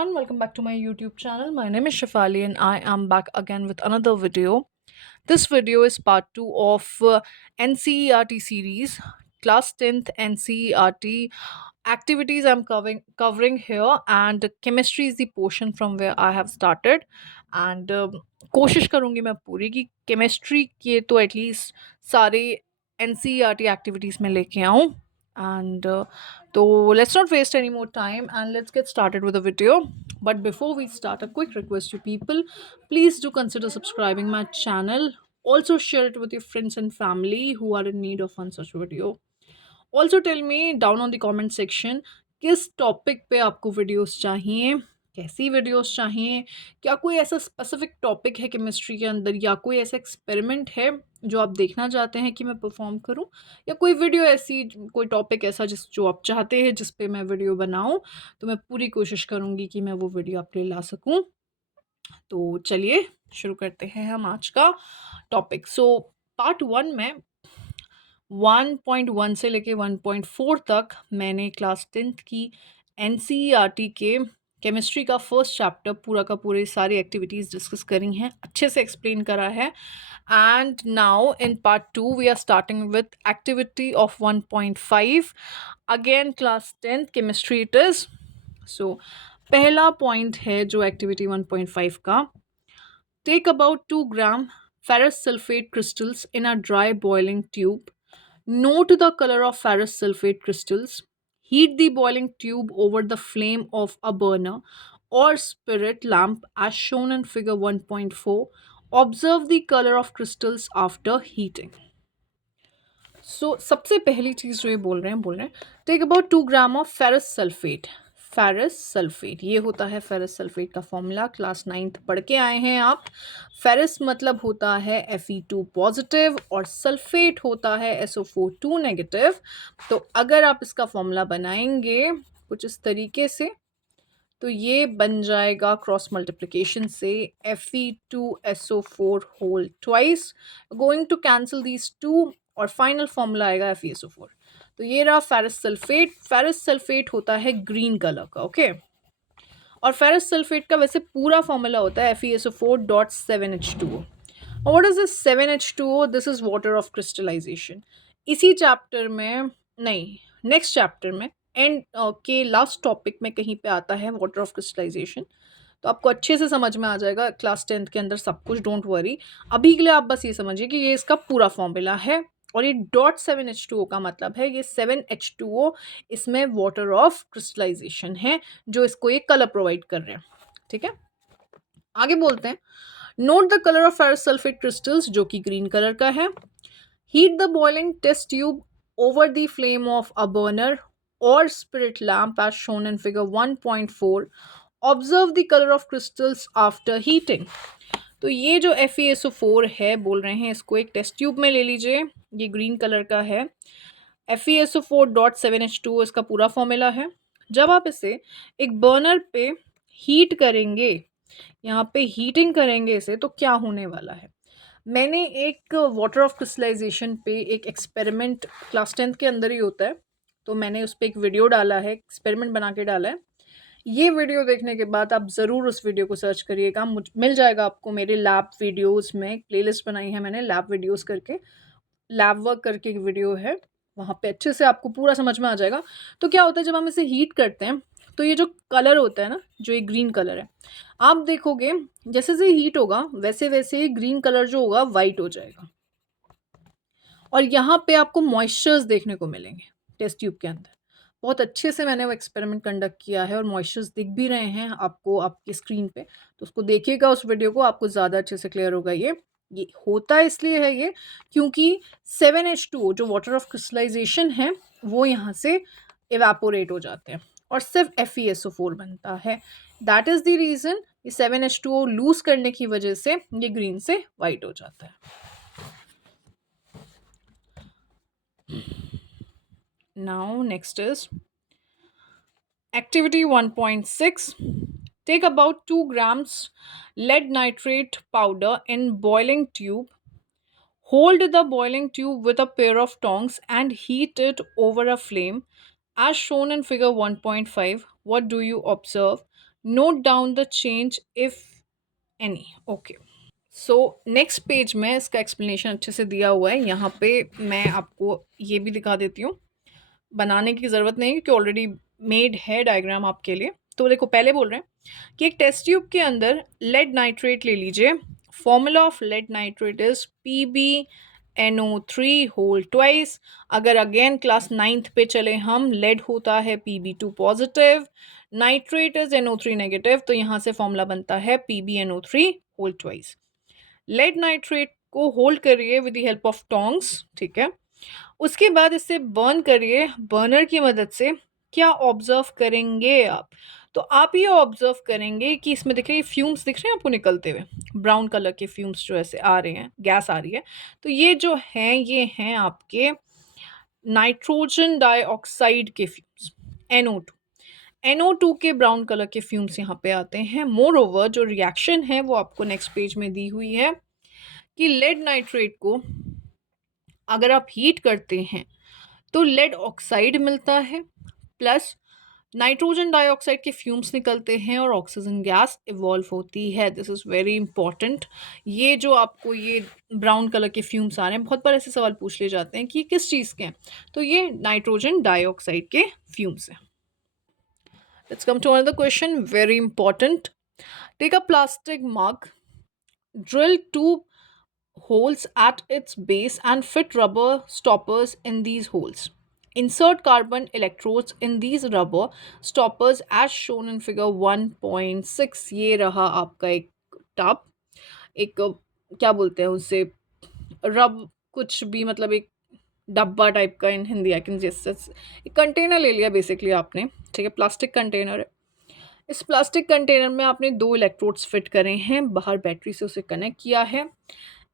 everyone, welcome back to my YouTube channel. My name is Shafali and I am back again with another video. This video is part 2 of NCERT series, class 10th NCERT activities I'm covering here, and chemistry is the portion from where I have started. And कोशिश करूँगी मैं पूरी कि chemistry के तो at least सारे NCERT activities में लेके आऊँ. And so let's not waste any more time and let's get started with the video. But before we start, a quick request to people, please do consider subscribing my channel. Also share it with your friends and family who are in need of one such video. Also tell me down on the comment section किस topic पे आपको videos चाहिए, कैसी videos चाहिए, क्या कोई ऐसा specific topic है केमिस्ट्री के अंदर या कोई ऐसा एक्सपेरिमेंट है जो आप देखना चाहते हैं कि मैं परफॉर्म करूं, या कोई वीडियो ऐसी, कोई टॉपिक ऐसा जो आप चाहते हैं जिस पे मैं वीडियो बनाऊं, तो मैं पूरी कोशिश करूंगी कि मैं वो वीडियो आपके लिए ला सकूं. तो चलिए शुरू करते हैं हम आज का टॉपिक. सो पार्ट 1 में 1.1 से लेके 1.4 तक मैंने क्लास 10th की NCERT के केमिस्ट्री का फर्स्ट चैप्टर पूरा का पूरे सारी एक्टिविटीज़ डिस्कस करी हैं, अच्छे से एक्सप्लेन करा है. And now in part 2 we are starting with activity of 1.5, again class 10th chemistry it is. So पहला पॉइंट है जो एक्टिविटी 1.5 का, take about 2 gram ferrous sulfate crystals in a dry boiling tube. Note the color of ferrous sulfate crystals. Heat the boiling tube over the flame of a burner or spirit lamp as shown in figure 1.4. Observe the color of crystals after heating. So सबसे पहली चीज़ जो ये बोल रहे हैं take about 2 gram of ferrous sulphate. Ferrous sulphate ये होता है फेरस सल्फेट का फॉर्मूला, क्लास 9th पढ़ के आए हैं आप. फेरस मतलब होता है Fe2 पॉजिटिव और सल्फेट होता है SO4 नेगेटिव. तो अगर आप इसका फॉर्मूला बनाएंगे कुछ इस तरीके से तो ये बन जाएगा क्रॉस मल्टीप्लिकेशन से Fe2SO4 whole twice, going to cancel these two और फाइनल फॉर्मूला आएगा FeSO4. तो ये रहा फेरस सल्फेट. फेरस सल्फेट होता है ग्रीन कलर का, ओके. और फेरस सल्फेट का वैसे पूरा फॉर्मूला होता है FeSO4.7H2O. और what is this 7H2O? This is water of crystallisation. इसी चैप्टर में नहीं, नेक्स्ट चैप्टर में एंड के लास्ट टॉपिक में कहीं पे आता है वाटर ऑफ क्रिस्टलाइजेशन. तो आपको अच्छे से समझ में आ जाएगा क्लास 10th के अंदर सब कुछ, डोंट वरी. अभी के लिए आप बस ये समझिए कि ये इसका पूरा फॉर्मूला है. और ये .7H2O का मतलब है ये 7H2O इसमें वाटर ऑफ क्रिस्टलाइजेशन है जो इसको ये कलर प्रोवाइड कर रहे हैं. ठीक है, आगे बोलते हैं. Note the colour of ferrous sulphate crystals जो कि ग्रीन कलर का है. Heat the boiling test tube over the flame of a burner or spirit lamp as shown in figure 1.4. Observe the colour of crystals after heating. तो ये जो FeSO4 है बोल रहे हैं इसको एक टेस्ट ट्यूब में ले लीजिए, ये ग्रीन कलर का है. FeSO4.7H2O इसका पूरा फॉर्मूला है. जब आप इसे एक बर्नर पे हीट करेंगे, यहाँ पे हीटिंग करेंगे इसे, तो क्या होने वाला है. मैंने एक वाटर ऑफ क्रिस्टलाइजेशन पे एक एक्सपेरिमेंट क्लास 10th के अंदर ही होता है, तो मैंने उस पर एक वीडियो डाला है, एक्सपेरिमेंट बना के डाला है. ये वीडियो देखने के बाद आप ज़रूर उस वीडियो को सर्च करिएगा, मिल जाएगा आपको मेरे लैब वीडियोस में. प्लेलिस्ट बनाई है मैंने लैब वीडियोस करके, लैब वर्क करके एक वीडियो है, वहाँ पे अच्छे से आपको पूरा समझ में आ जाएगा. तो क्या होता है जब हम इसे हीट करते हैं तो ये जो कलर होता है ना, जो ये ग्रीन कलर है, आप देखोगे जैसे जैसे हीट होगा वैसे वैसे ग्रीन कलर जो होगा वाइट हो जाएगा. और यहाँ पे आपको मॉइस्चर्स देखने को मिलेंगे टेस्ट ट्यूब के अंदर. बहुत अच्छे से मैंने वो एक्सपेरिमेंट कंडक्ट किया है और मॉइस्चर्स दिख भी रहे हैं आपको आपकी स्क्रीन पे, तो उसको देखिएगा उस वीडियो को, आपको ज़्यादा अच्छे से क्लियर होगा. ये होता इसलिए है ये क्योंकि 7H2O जो वाटर ऑफ क्रिस्टलाइजेशन है वो यहाँ से इवेपोरेट हो जाते हैं और सिर्फ FeSO4 बनता है. दैट इज़ द रीज़न ये 7H2O लूज़ करने की वजह से ये ग्रीन से वाइट हो जाता है. Now next is activity 1.6. Take about 2 grams lead nitrate powder in boiling tube. Hold the boiling tube with a pair of tongs and heat it over a flame as shown in figure 1.5. What do you observe? Note down the change if any. Okay, so next page में इसका explanation अच्छे से दिया हुआ है। यहाँ पे मैं आपको ये भी दिखा देती हूँ, बनाने की ज़रूरत नहीं क्योंकि ऑलरेडी मेड है डायग्राम आपके लिए। तो देखो, पहले बोल रहे हैं कि एक टेस्ट ट्यूब के अंदर लेड नाइट्रेट ले लीजिए। Formula of lead nitrate is PbNO3 whole twice. अगर अगेन क्लास 9th पे चले हम, लेड होता है Pb2 positive, nitrate is NO3 negative, तो यहाँ से फॉर्मूला बनता है PbNO3 whole twice. Lead nitrate को होल्ड करिए with the help of tongs, ठीक है। उसके बाद इसे बर्न करिए बर्नर की मदद से। क्या ऑब्जर्व करेंगे आप? तो आप ये ऑब्जर्व करेंगे कि इसमें दिख रहे हैं फ्यूम्स, दिख रहे हैं आपको निकलते हुए, ब्राउन कलर के फ्यूम्स जो ऐसे आ रहे हैं, गैस आ रही है। तो ये जो हैं, ये हैं आपके नाइट्रोजन डाइऑक्साइड के फ्यूम्स, NO2। NO2 के ब्राउन कलर के फ्यूम्स यहाँ पे आते हैं। मोर ओवर जो रिएक्शन है वो आपको नेक्स्ट पेज में दी हुई है कि लेड नाइट्रेट को अगर आप हीट करते हैं तो लेड ऑक्साइड मिलता है, प्लस नाइट्रोजन डाइऑक्साइड के फ्यूम्स निकलते हैं और ऑक्सीजन गैस इवॉल्व होती है। This is very important. ये जो आपको ये ब्राउन कलर के फ्यूम्स आ रहे हैं, बहुत बार ऐसे सवाल पूछ ले जाते हैं कि किस चीज़ के हैं, तो ये नाइट्रोजन डाइऑक्साइड के फ्यूम्स हैं। Let's come to another question, very important. Take a plastic mug, drill 2 holes at its base and fit rubber stoppers in these holes. Insert carbon electrodes in these rubber stoppers as shown in figure 1.6। ये रहा आपका एक tub, एक क्या बोलते हैं उसे, रब कुछ भी, मतलब एक डब्बा टाइप का इन हिंदी, आई कैन जस्ट एक कंटेनर ले लिया बेसिकली आपने, ठीक है, प्लास्टिक कंटेनर है। इस प्लास्टिक कंटेनर में आपने 2 इलेक्ट्रोड्स फिट करे हैं, बाहर बैटरी से उसे कनेक्ट किया है।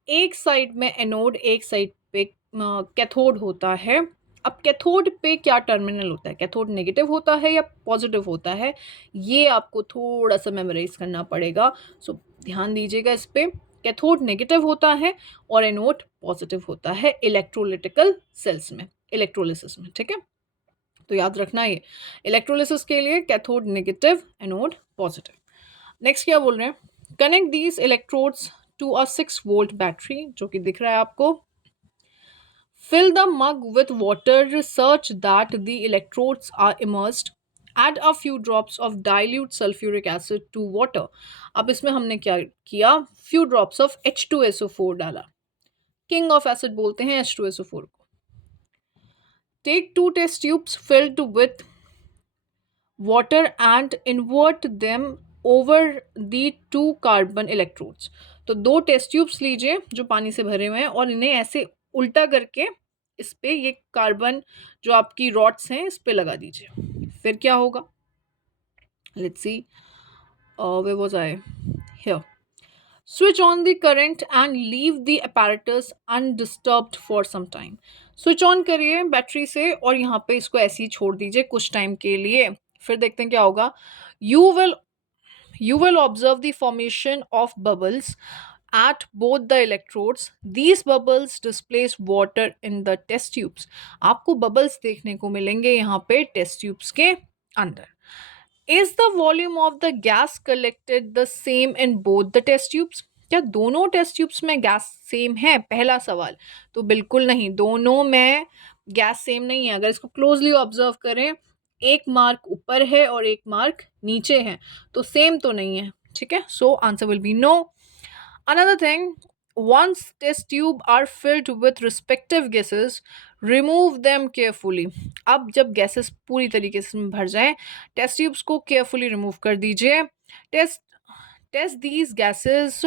एक साइड में एनोड, एक साइड पे कैथोड होता है। अब कैथोड पे क्या टर्मिनल होता है, कैथोड नेगेटिव होता है या पॉजिटिव होता है, ये आपको थोड़ा सा मेमोराइज करना पड़ेगा। सो ध्यान दीजिएगा इस पे। कैथोड नेगेटिव होता है और एनोड पॉजिटिव होता है इलेक्ट्रोलिटिकल सेल्स में, इलेक्ट्रोलिसिस में, ठीक है। तो याद रखना ये इलेक्ट्रोलिसिस के लिए cathode negative, anode positive. Next क्या बोल रहे हैं, connect these electrodes to a 6 volt battery, जो कि दिख रहा है आपको। Fill the mug with water such that the electrodes are immersed. Add a few drops of dilute sulphuric acid to water. अब इसमें हमने क्या किया, फ्यू ड्रॉप्स ऑफ H2SO4 डाला। किंग ऑफ एसिड बोलते हैं H2SO4 को। Take 2 test tubes filled with water and invert them over the 2 carbon electrodes। तो 2 टेस्ट ट्यूब्स लीजिए जो पानी से भरे हुए हैं और इन्हें ऐसे उल्टा करके इस पे ये कार्बन जो आपकी रॉड्स हैं इस पे लगा दीजिए। फिर क्या होगा, let's see, where was I? Here. Switch on the current and leave the apparatus undisturbed for some time। Switch on करिए बैटरी से और यहाँ पे इसको ऐसे ही छोड़ दीजिए कुछ टाइम के लिए। फिर देखते हैं क्या होगा। You will observe the formation of bubbles at both the electrodes. These bubbles displace water in the test tubes। आपको bubbles देखने को मिलेंगे यहाँ पे test tubes के अंदर। Is the volume of the gas collected the same in both the test tubes? क्या दोनों टेस्ट ट्यूब्स में गैस सेम है? पहला सवाल तो बिल्कुल नहीं, दोनों में गैस सेम नहीं है। अगर इसको क्लोजली ऑब्जर्व करें, एक मार्क ऊपर है और एक मार्क नीचे है, तो सेम तो नहीं है, ठीक है। So answer will be no. Another thing, once test tube are filled with respective gases, remove them carefully। अब जब गैसेस पूरी तरीके से भर जाएं, टेस्ट ट्यूब्स को केयरफुली रिमूव कर दीजिए। Test these gases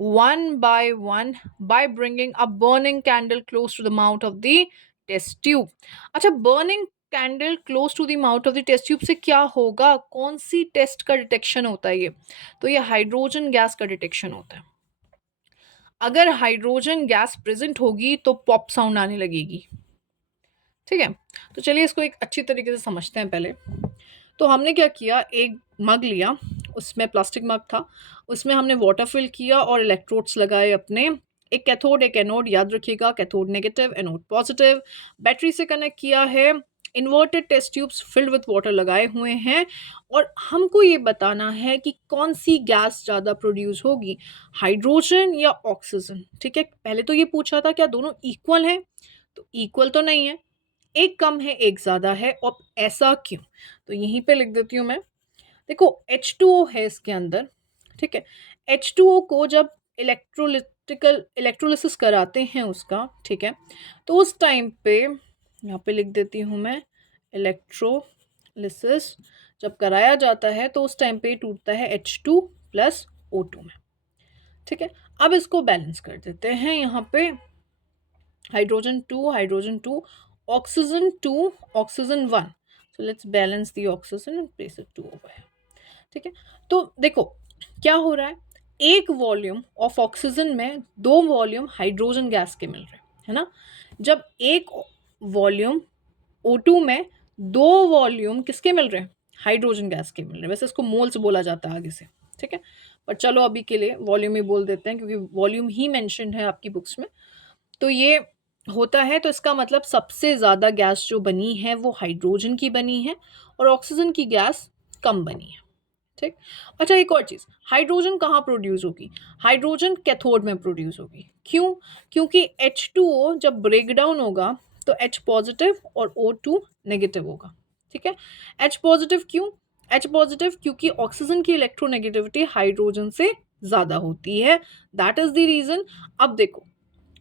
one by one by bringing a burning candle close to the mouth of the test tube। अच्छा, burning candle close to the mouth of the test tube से क्या होगा, कौन सी test का detection होता है ये, तो ये हाइड्रोजन गैस का डिटेक्शन होता है। अगर हाइड्रोजन गैस प्रेजेंट होगी तो पॉप साउंड आने लगेगी, ठीक है। तो चलिए इसको एक अच्छी तरीके से समझते हैं पहले। तो हमने क्या किया, एक मग लिया, उसमें प्लास्टिक मग था, उसमें हमने वाटर फिल किया और इलेक्ट्रोड्स लगाए अपने, एक कैथोड एक एनोड, याद रखिएगा cathode negative anode positive. Battery से कनेक्ट किया है, inverted test tubes filled with water लगाए हुए हैं और हमको ये बताना है कि कौन सी गैस ज़्यादा प्रोड्यूस होगी, हाइड्रोजन या ऑक्सीजन। ठीक है, पहले तो ये पूछा था क्या दोनों इक्वल हैं, तो इक्वल तो नहीं है, एक कम है एक ज़्यादा है, और ऐसा क्यों, तो यहीं पे लिख देती हूँ मैं। देखो H2O है इसके अंदर, ठीक है, H2O को जब इलेक्ट्रोलिसिस कराते हैं उसका, ठीक है, तो उस टाइम पे यहाँ पे लिख देती हूँ मैं, इलेक्ट्रोलिसिस जब कराया जाता है तो उस टाइम पे टूटता है H2 प्लस O2 में। ठीक है, अब इसको बैलेंस कर देते हैं, यहाँ पे hydrogen 2 hydrogen 2, oxygen 2 oxygen 1, so let's balance the oxygen and place it 2 over है। ठीक है, तो देखो क्या हो रहा है, एक वॉल्यूम ऑफ ऑक्सीजन में दो वॉल्यूम हाइड्रोजन गैस के मिल रहे हैं, है ना। जब एक वॉल्यूम O2 में दो वॉल्यूम किसके मिल रहे हैं, हाइड्रोजन गैस के मिल रहे हैं, वैसे इसको मोल्स बोला जाता है आगे से, ठीक है, पर चलो अभी के लिए वॉल्यूम ही बोल देते हैं क्योंकि वॉल्यूम ही मेंशन्ड है आपकी बुक्स में। तो ये होता है, तो इसका मतलब सबसे ज़्यादा गैस जो बनी है वो हाइड्रोजन की बनी है और ऑक्सीजन की गैस कम बनी है। ठीक, अच्छा एक और चीज़, हाइड्रोजन कहाँ प्रोड्यूस होगी, हाइड्रोजन कैथोड में प्रोड्यूस होगी, क्यों, क्योंकि H2O जब ब्रेक डाउन होगा तो H पॉजिटिव और O2 नेगेटिव होगा। ठीक है, H पॉजिटिव क्यों, H पॉजिटिव क्योंकि ऑक्सीजन की इलेक्ट्रोनेगेटिविटी हाइड्रोजन से ज़्यादा होती है, दैट इज़ द रीज़न। अब देखो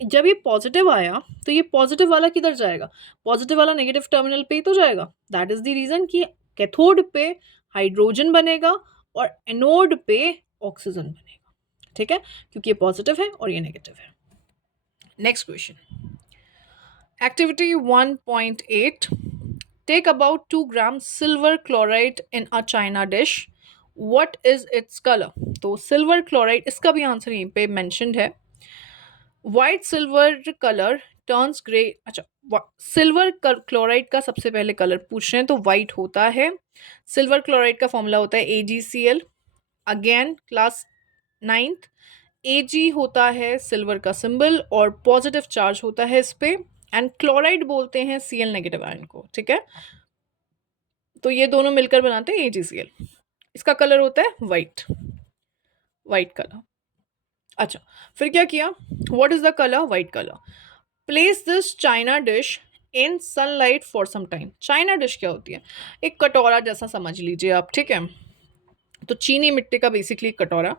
जब ये पॉजिटिव आया तो ये पॉजिटिव वाला किधर जाएगा, पॉजिटिव वाला नेगेटिव टर्मिनल पे ही तो जाएगा, दैट इज द रीजन कि कैथोड पे हाइड्रोजन बनेगा और एनोड पे ऑक्सीजन बनेगा। ठीक है, क्योंकि ये पॉजिटिव है और ये नेगेटिव है। Next question, activity 1.8, take about 2 gram silver chloride in a china dish, what is its colour. तो सिल्वर क्लोराइड, इसका भी आंसर यहीं पे मेंशन्ड है, white silver colour turns grey. अच्छा, सिल्वर क्लोराइड का सबसे पहले कलर पूछ रहे हैं तो वाइट होता है। सिल्वर क्लोराइड का फॉर्मूला होता है AgCl, again class 9th। Ag होता है सिल्वर का सिंबल और पॉजिटिव चार्ज होता है इस पे, एंड क्लोराइड बोलते हैं Cl नेगेटिव आयन को। ठीक है, तो ये दोनों मिलकर बनाते हैं AgCl, इसका कलर होता है वाइट, वाइट कलर। अच्छा, फिर क्या किया, what is the colour, white colour. Place this china dish in sunlight for some time. China dish क्या होती है, एक कटोरा जैसा समझ लीजिए आप, ठीक है, तो चीनी मिट्टी का बेसिकली कटोरा,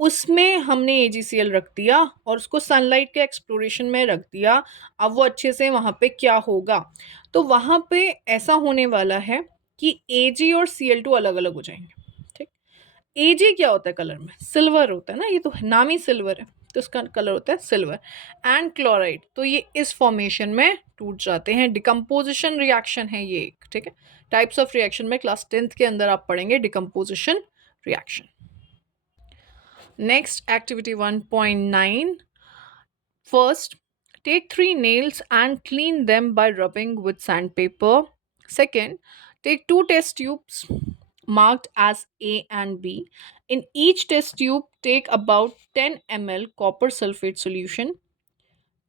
उसमें हमने AgCl रख दिया और उसको सनलाइट के एक्सप्लोरेशन में रख दिया। अब वो अच्छे से वहाँ पे क्या होगा, तो वहाँ पे ऐसा होने वाला है कि Ag और Cl2 अलग अलग हो जाएंगे। ठीक, Ag क्या होता है कलर में, सिल्वर होता है ना, ये तो नाम ही सिल्वर है तो इसका कलर होता है सिल्वर, एंड क्लोराइड, तो ये इस फॉर्मेशन में टूट जाते हैं, डिकम्पोजिशन रिएक्शन है ये एक। ठीक है, टाइप्स ऑफ रिएक्शन में क्लास 10th के अंदर आप पढ़ेंगे decomposition reaction. Next activity 1.9, first, take 3 nails and clean them by rubbing with sandpaper. Second, take 2 test tubes marked as A and B. In each test tube, take about 10 ml copper sulfate solution.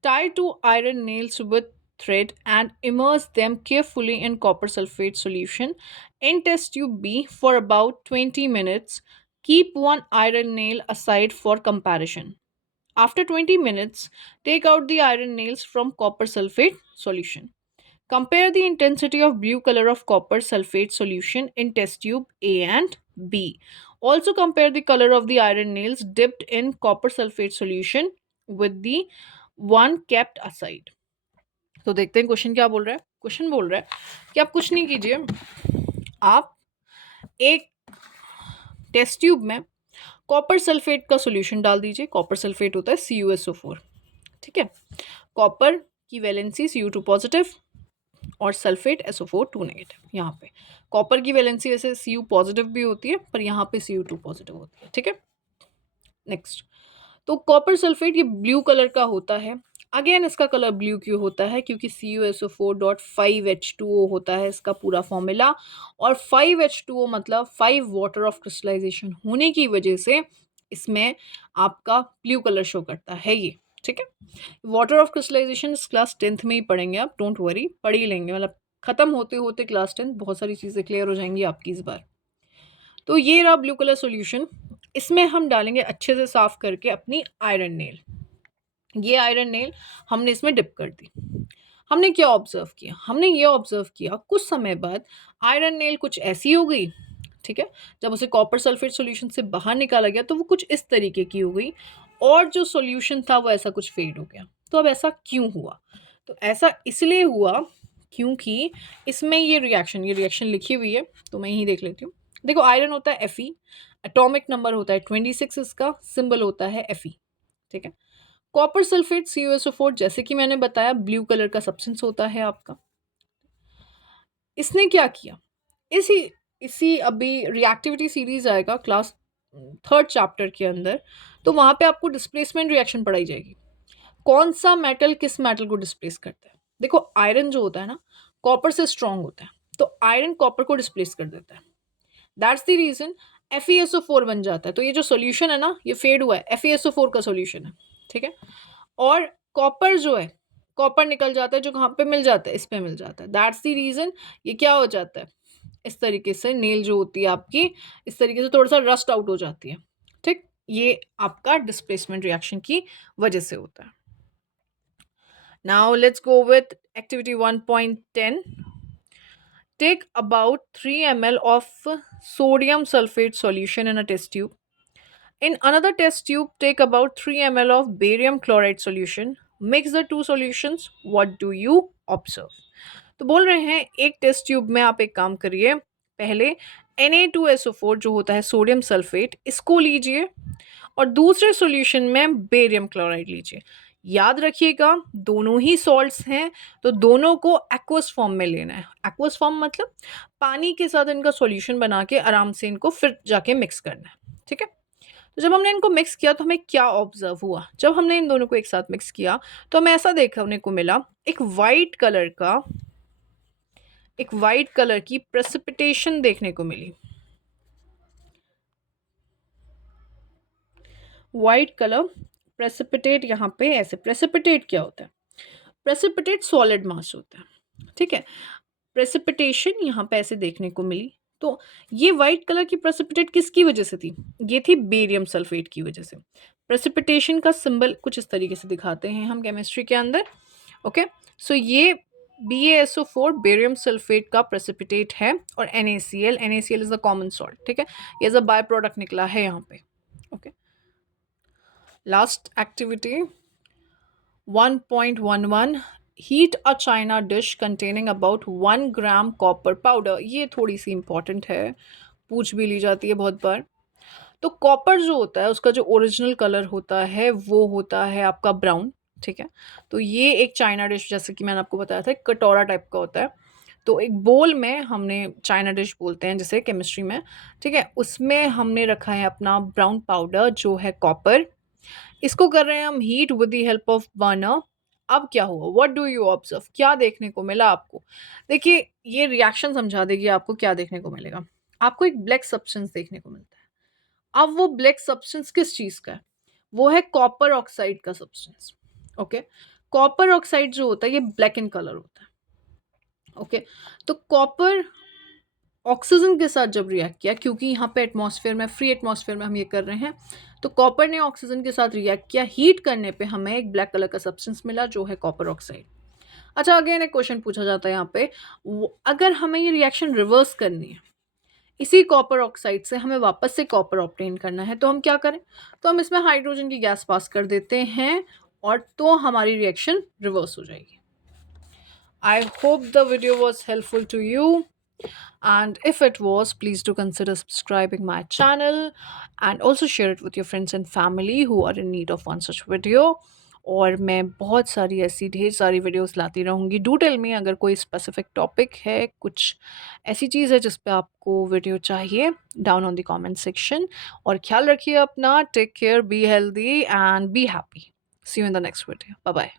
Tie 2 iron nails with thread and immerse them carefully in copper sulfate solution in test tube B for about 20 minutes. Keep one iron nail aside for comparison. After 20 minutes, take out the iron nails from copper sulfate solution. Compare the intensity of blue color of copper sulfate solution in test tube A and B. Also compare the color of the iron nails dipped in copper sulfate solution with the one kept aside. तो देखते हैं question क्या बोल रहा है। Question बोल रहा है कि आप कुछ नहीं कीजिए, आप एक टेस्ट ट्यूब में कॉपर सल्फेट का सॉल्यूशन डाल दीजिए। कॉपर सल्फेट होता है CuSO4, ठीक है, कॉपर की वैलेंसी Cu2 पॉजिटिव और सल्फेट SO4 2 नेगेटिव। यहाँ पे कॉपर की वैलेंसी वैसे Cu पॉजिटिव भी होती है पर यहाँ पे Cu2 पॉजिटिव होती है। ठीक है, नेक्स्ट, तो कॉपर सल्फेट ये ब्लू कलर का होता है। अगेन इसका कलर ब्लू क्यों होता है, क्योंकि CuSO4.5H2O होता है इसका पूरा फॉर्मूला, और 5H2O मतलब 5 वाटर ऑफ क्रिस्टलाइजेशन होने की वजह से इसमें आपका ब्लू कलर शो करता है ये। ठीक है, water of crystallisation class 10th में ही पढ़ेंगे आप, डोंट वरी, पढ़ ही लेंगे, मतलब ख़त्म होते होते क्लास 10 बहुत सारी चीज़ें क्लियर हो जाएंगी आपकी इस बार। तो ये रहा ब्लू कलर सॉल्यूशन। इसमें हम डालेंगे अच्छे से साफ़ करके अपनी आयरन नेल। ये आयरन नेल हमने इसमें डिप कर दी। हमने क्या ऑब्जर्व किया? हमने ये ऑब्जर्व किया कुछ समय बाद आयरन नेल कुछ ऐसी हो गई, ठीक है? जब उसे कॉपर सल्फेट सॉल्यूशन से बाहर निकाला गया तो वो कुछ इस तरीके की हो गई और जो सॉल्यूशन था वो ऐसा कुछ फेड हो गया। तो अब ऐसा क्यों हुआ? तो ऐसा इसलिए हुआ क्योंकि इसमें ये रिएक्शन लिखी हुई है तो मैं यही देख लेती हूँ। देखो आयरन होता है Fe, एटॉमिक नंबर होता है 26, इसका सिंबल होता है Fe, ठीक है? कॉपर सल्फेट CuSO4 जैसे कि मैंने बताया ब्लू कलर का सब्सटेंस होता है आपका। इसने क्या किया? इसी इसी अभी रिएक्टिविटी सीरीज आएगा क्लास 3rd चैप्टर के अंदर, तो वहाँ पे आपको डिस्प्लेसमेंट रिएक्शन पढ़ाई जाएगी। कौन सा मेटल किस मेटल को डिस्प्लेस करता है? देखो आयरन जो होता है ना, कॉपर से स्ट्रांग होता है, तो आयरन कॉपर को डिस्प्लेस कर देता है। दैट्स द रीजन FeSO4 बन जाता है। तो ये जो सॉल्यूशन है ना, ये फेड हुआ है, FeSO4 का सॉल्यूशन है, ठीक है? और कॉपर जो है, कॉपर निकल जाता है, जो कहाँ पे मिल जाता है? इस पे मिल जाता है। दैट्स द रीजन ये क्या हो जाता है, इस तरीके से नेल जो होती है आपकी, इस तरीके से थोड़ा सा रस्ट आउट हो जाती है, ठीक? ये आपका डिस्प्लेसमेंट रिएक्शन की वजह से होता है। Now let's go with activity 1.10. Take about 3 ml of sodium sulfate solution in a test tube. In another test tube, take about 3 ml of barium chloride solution. Mix the two solutions. What do you observe? तो बोल रहे हैं एक test tube में आप एक काम करिए, पहले Na2SO4 जो होता है सोडियम सल्फेट, इसको लीजिए और दूसरे सॉल्यूशन में बेरियम क्लोराइड लीजिए। याद रखिएगा दोनों ही सॉल्ट्स हैं तो दोनों को एक्वस फॉर्म में लेना है। एक्वस फॉर्म मतलब पानी के साथ इनका सॉल्यूशन बना के आराम से इनको फिर जाके मिक्स करना है, ठीक है? तो जब हमने इनको मिक्स किया तो हमें क्या ऑब्जर्व हुआ? जब हमने इन दोनों को एक साथ मिक्स किया तो हमें ऐसा देखने को मिला, एक वाइट कलर की प्रेसिपिटेशन देखने को मिली। वाइट कलर प्रेसिपिटेट, यहाँ पे ऐसे प्रेसिपिटेट क्या होता है? प्रेसिपिटेट सॉलिड मास होता है, ठीक है? प्रेसिपिटेशन यहाँ पे ऐसे देखने को मिली। तो ये वाइट कलर की प्रेसिपिटेट किसकी वजह से थी? ये थी बेरियम सल्फेट की वजह से। प्रेसिपिटेशन का सिंबल कुछ इस तरीके से दिखाते हैं हम केमिस्ट्री के अंदर, ओके? सो ये BaSO4 बेरियम सल्फेट का प्रेसिपिटेट है और NaCl is the common salt, ठीक है? ये एज अ बाय प्रोडक्ट निकला है यहाँ पे, okay? Last activity 1.11. Heat a china dish containing about 1 gram copper powder. ये थोड़ी सी इंपॉर्टेंट है, पूछ भी ली जाती है बहुत बार। तो कॉपर जो होता है उसका जो ओरिजिनल कलर होता है वो होता है आपका ब्राउन, ठीक है? तो ये एक चाइना डिश, जैसे कि मैंने आपको बताया था, एक कटोरा टाइप का होता है। तो एक बोल में हमने, चाइना डिश बोलते हैं जिसे केमिस्ट्री में, ठीक है? उसमें हमने रखा है अपना ब्राउन पाउडर जो है कॉपर। इसको कर रहे हैं हम heat with the help of burner. अब क्या हुआ? What do you observe? क्या देखने को मिला आपको? देखिए ये रिएक्शन समझा देगी आपको क्या देखने को मिलेगा। आपको एक ब्लैक सब्सटेंस देखने को मिलता है। अब वो ब्लैक सब्सटेंस किस चीज का है? वो है कॉपर ऑक्साइड का सब्सटेंस, ओके? कॉपर ऑक्साइड जो होता है ये ब्लैक इन कलर होता है, ओके? तो कॉपर ऑक्सीजन के साथ जब रिएक्ट किया, क्योंकि यहाँ पे एटमॉस्फेयर में, फ्री एटमॉस्फेयर में हम ये कर रहे हैं, तो कॉपर ने ऑक्सीजन के साथ रिएक्ट किया, हीट करने पे हमें एक ब्लैक कलर का सब्सटेंस मिला जो है कॉपर ऑक्साइड। अच्छा, अगेन एक क्वेश्चन पूछा जाता है यहाँ पे, अगर हमें ये रिएक्शन रिवर्स करनी है, इसी कॉपर ऑक्साइड से हमें वापस से कॉपर ऑब्टेन करना है, तो हम क्या करें? तो हम इसमें हाइड्रोजन की गैस पास कर देते हैं और तो हमारी रिएक्शन रिवर्स हो जाएगी। I hope the video was helpful to you. And if it was, please do consider subscribing my channel and also share it with your friends and family who are in need of one such video. और मैं बहुत सारी ऐसी ढेर सारी videos लाती रहूँगी। Do tell me अगर कोई स्पेसिफिक टॉपिक है, कुछ ऐसी चीज़ है जिस पे आपको वीडियो चाहिए, down on the comment section. और ख्याल रखिए अपना, take care, be healthy and be happy. See you in the next video, bye bye.